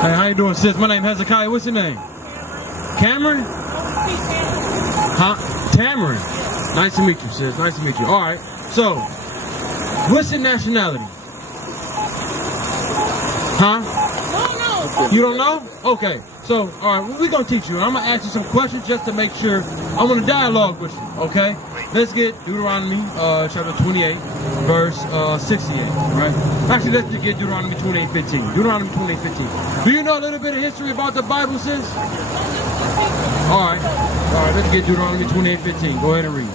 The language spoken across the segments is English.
Hey, how you doing, sis? My name is Hezekiah. What's your name? Cameron? Huh? Tamarin. Nice to meet you, sis. Nice to meet you. All right. So, what's your nationality? Huh? No. You don't know? Okay. So, all right, we're going to teach you. And I'm going to ask you some questions just to make sure I want to dialogue with you, okay? Let's get Deuteronomy chapter 28, verse 68, right? Actually, let's get Deuteronomy 28:15. Deuteronomy 28:15. Do you know a little bit of history about the Bible, sis? All right, let's get Deuteronomy 28:15. Go ahead and read.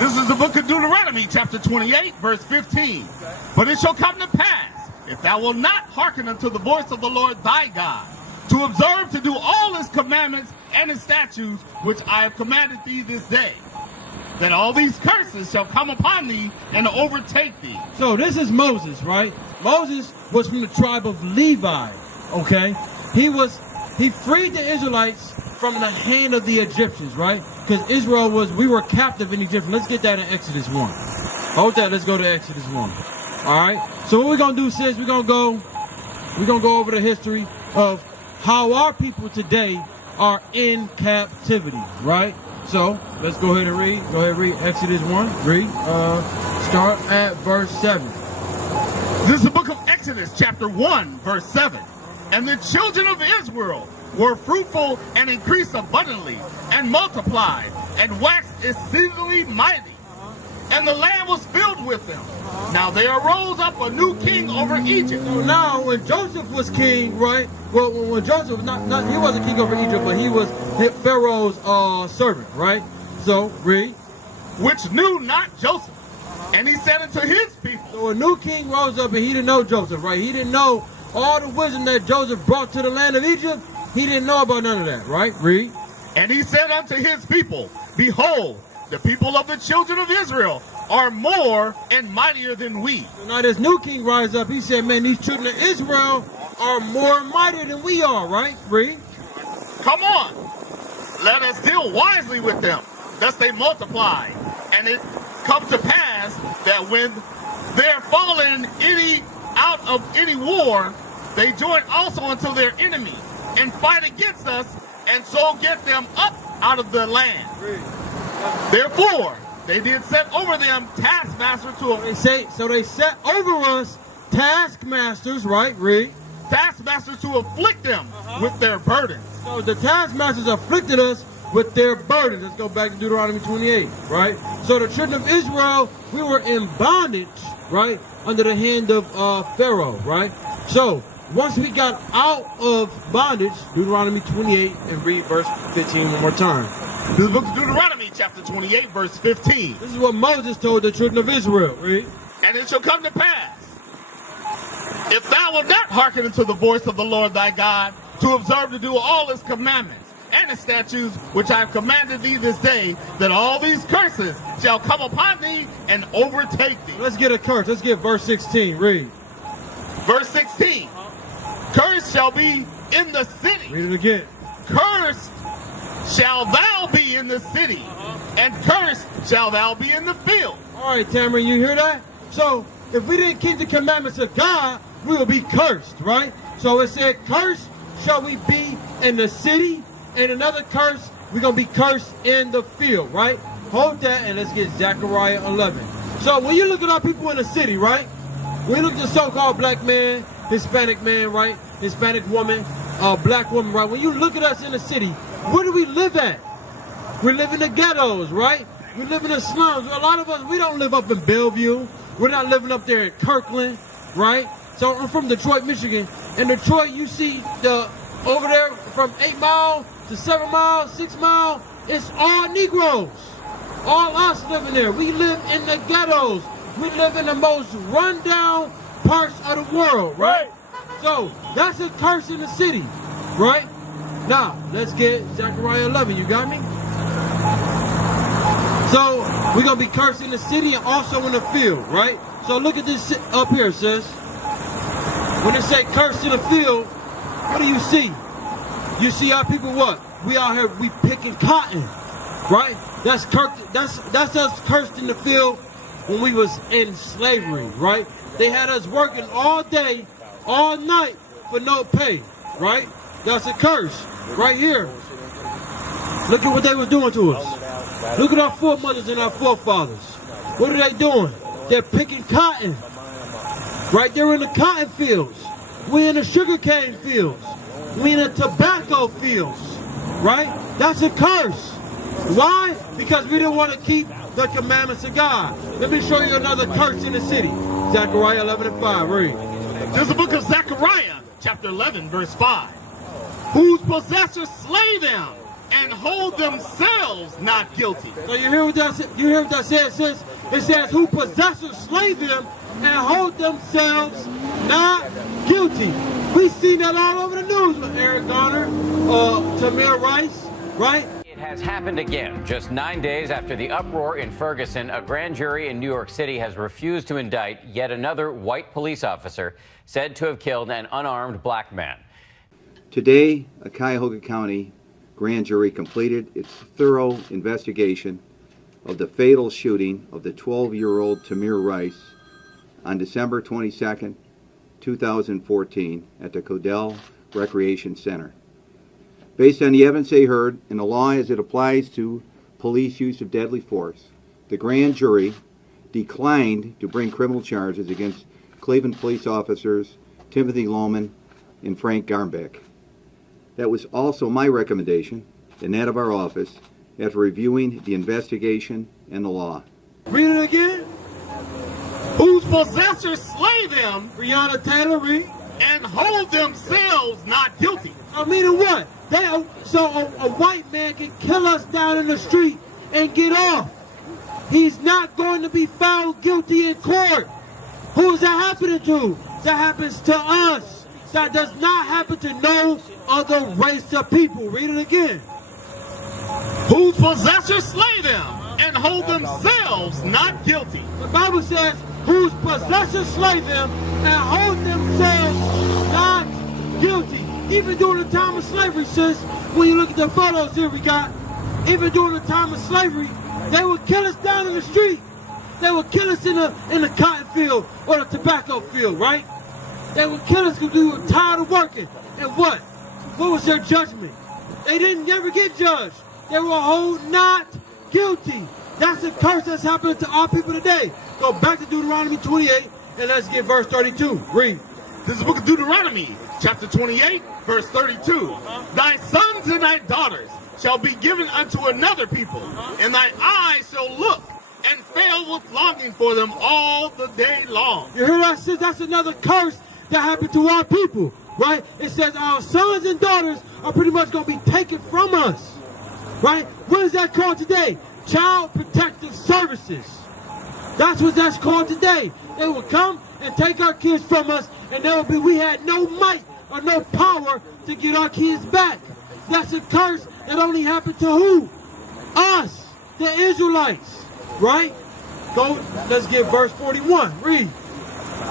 This is the book of Deuteronomy, chapter 28, verse 15. But it shall come to pass, if thou wilt not hearken unto the voice of the Lord thy God, to observe to do all his commandments and his statutes, which I have commanded thee this day, that all these curses shall come upon thee and overtake thee. So this is Moses, right? Moses was from the tribe of Levi, okay? He freed the Israelites from the hand of the Egyptians, right? Because we were captive in Egypt. Let's get that in Exodus 1. Hold that, let's go to Exodus 1. All right? So what we're going to do, sis, we're going to go over the history of how our people today are in captivity, right? So let's go ahead and read. Go ahead and read Exodus 1. Read. Start at verse 7. This is the book of Exodus, chapter 1, verse 7. And the children of Israel were fruitful and increased abundantly and multiplied and waxed exceedingly mighty. And the land was filled with them. Now there arose up a new king over Egypt. So now when Joseph was king, right? Well, when Joseph was he wasn't king over Egypt, but he was Pharaoh's servant, right? So read. Which knew not Joseph. And he said unto his people. So a new king rose up and he didn't know Joseph, right? He didn't know all the wisdom that Joseph brought to the land of Egypt. He didn't know about none of that, right? Read. And he said unto his people, Behold, the people of the children of Israel are more and mightier than we. So now this new king rise up. He said, man, these children of Israel are more mightier than we are, right? Read. Come on, let us deal wisely with them, lest they multiply. And it come to pass that when they're fallen out of any war, they join also unto their enemies and fight against us, and so get them up out of the land. Therefore, they did set over them taskmasters they set over us taskmasters, right? Read. Taskmasters to afflict them with their burdens. So the taskmasters afflicted us with their burdens. Let's go back to Deuteronomy 28, right? So the children of Israel, we were in bondage, right? Under the hand of Pharaoh, right? So once we got out of bondage, Deuteronomy 28, and read verse 15 one more time. This is the book of Deuteronomy, chapter 28, verse 15. This is what Moses told the children of Israel. Read. And it shall come to pass, if thou wilt not hearken unto the voice of the Lord thy God, to observe to do all his commandments and his statutes, which I have commanded thee this day, that all these curses shall come upon thee and overtake thee. Let's get a curse. Let's get verse 16. Read. Verse 16. Cursed shall be in the city. Read it again. Cursed shall thou be in the city, and cursed shall thou be in the field. All right, Tamarin, you hear that? So if we didn't keep the commandments of God, we will be cursed, right? So it said, cursed shall we be in the city, and another curse, we're going to be cursed in the field, right? Hold that, and let's get Zechariah 11. So when you look at our people in the city, right? When you look at the so-called black man, Hispanic man, right? Hispanic woman, black woman, right? When you look at us in the city, where do we live at? We live in the ghettos, right? We live in the slums. A lot of us, we don't live up in Bellevue. We're not living up there in Kirkland, right? So I'm from Detroit, Michigan. In Detroit, you see over there from 8 Mile to 7 Mile, 6 Mile, it's all Negroes. All us living there. We live in the ghettos. We live in the most rundown parts of the world, right? So that's a curse in the city, right? Now, let's get Zechariah 11. You got me? So we're going to be cursed in the city and also in the field, right? So look at this up here, sis. When they say cursed in the field, what do you see? You see our people what? We out here, we picking cotton, right? That's us cursed in the field when we was in slavery, right? They had us working all day, all night for no pay. right? That's a curse right here. Look at what they were doing to us. Look at our foremothers and our forefathers. What are they doing? They're picking cotton. Right there in the cotton fields. We in the sugarcane fields. We in the tobacco fields. Right? That's a curse. Why? Because we didn't want to keep the commandments of God. Let me show you another curse in the city. Zechariah 11:5. Read. There's the book of Zechariah, chapter 11, verse 5. Whose possessors slay them and hold themselves not guilty. So you hear what that says, sis? It says, who possessors slay them and hold themselves not guilty. We seen that all over the news with Eric Garner, Tamir Rice, right? It has happened again. Just 9 days after the uproar in Ferguson, a grand jury in New York City has refused to indict yet another white police officer said to have killed an unarmed black man. Today, a Cuyahoga County grand jury completed its thorough investigation of the fatal shooting of the 12-year-old Tamir Rice on December 22, 2014 at the Codell Recreation Center. Based on the evidence they heard and the law as it applies to police use of deadly force, the grand jury declined to bring criminal charges against Cleveland police officers Timothy Lohman and Frank Garmbeck. That was also my recommendation and that of our office after reviewing the investigation and the law. Read it again. Whose possessors slay them Breonna Taylor, read. and hold themselves not guilty. I mean, what? So a white man can kill us down in the street and get off. He's not going to be found guilty in court. Who is that happening to? That happens to us. That does not happen to no other race of people. Read it again. Whose possessors slay them and hold themselves not guilty. The Bible says, whose possessors slay them and hold themselves not guilty. Even during the time of slavery, sis, when you look at the photos here we got, even during the time of slavery, they would kill us down in the street. They would kill us in the cotton field or the tobacco field, right? They would kill us because we were tired of working. And what? What was their judgment? They didn't never get judged. They were hold not guilty. That's a curse that's happening to our people today. Go back to Deuteronomy 28 and let's get verse 32. Read. This is the book of Deuteronomy, chapter 28, verse 32. Thy sons and thy daughters shall be given unto another people, and thy eyes shall look and fail with longing for them all the day long. You hear that, sis? That's another curse that happened to our people, right? It says our sons and daughters are pretty much going to be taken from us, right? What is that called today? Child Protective Services. That's what that's called today. They will come and take our kids from us, and we had no might or no power to get our kids back. That's a curse that only happened to who? Us, the Israelites, right? Go, let's get verse 41. Read.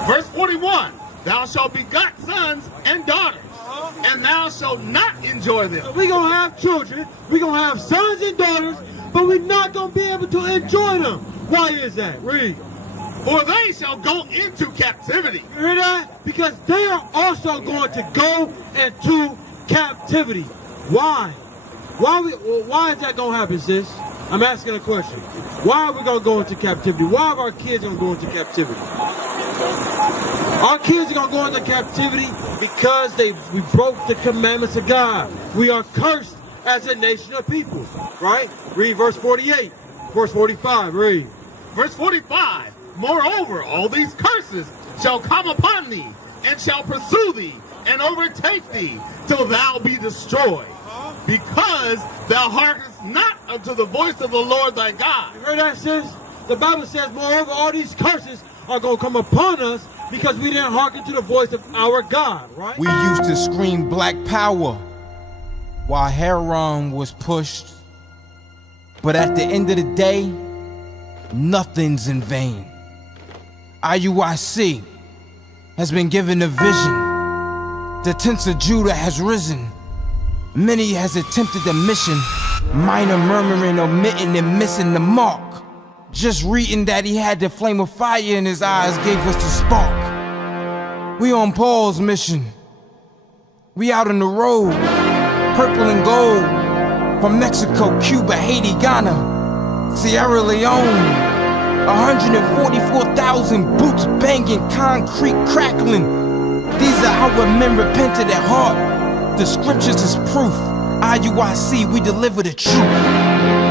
Verse 41. Thou shalt begot sons and daughters, and thou shalt not enjoy them. So we're going to have children, we're going to have sons and daughters, but we're not going to be able to enjoy them. Why is that? Read. For they shall go into captivity. You hear that? Because they are also going to go into captivity. Why? Why is that going to happen, sis? I'm asking a question. Why are we going to go into captivity? Why are our kids going to go into captivity? Our kids are going to go into captivity because we broke the commandments of God. We are cursed as a nation of people, right? Read verse 48, verse 45, read. Verse 45. Moreover, all these curses shall come upon thee, and shall pursue thee, and overtake thee, till thou be destroyed, because thou hearkenest not unto the voice of the Lord thy God. You heard that, sis? The Bible says, moreover, all these curses are going to come upon us because we didn't hearken to the voice of our God, right? We used to scream black power while heroin was pushed. But at the end of the day, nothing's in vain. IUIC has been given a vision. The tents of Judah has risen. Many has attempted the mission, minor murmuring, omitting, and missing the mark. Just reading that he had the flame of fire in his eyes gave us the spark. We on Paul's mission. We out on the road, purple and gold. From Mexico, Cuba, Haiti, Ghana, Sierra Leone. 144,000 boots banging, concrete crackling. These are our men repented at heart. The scriptures is proof. IUIC, we deliver the truth.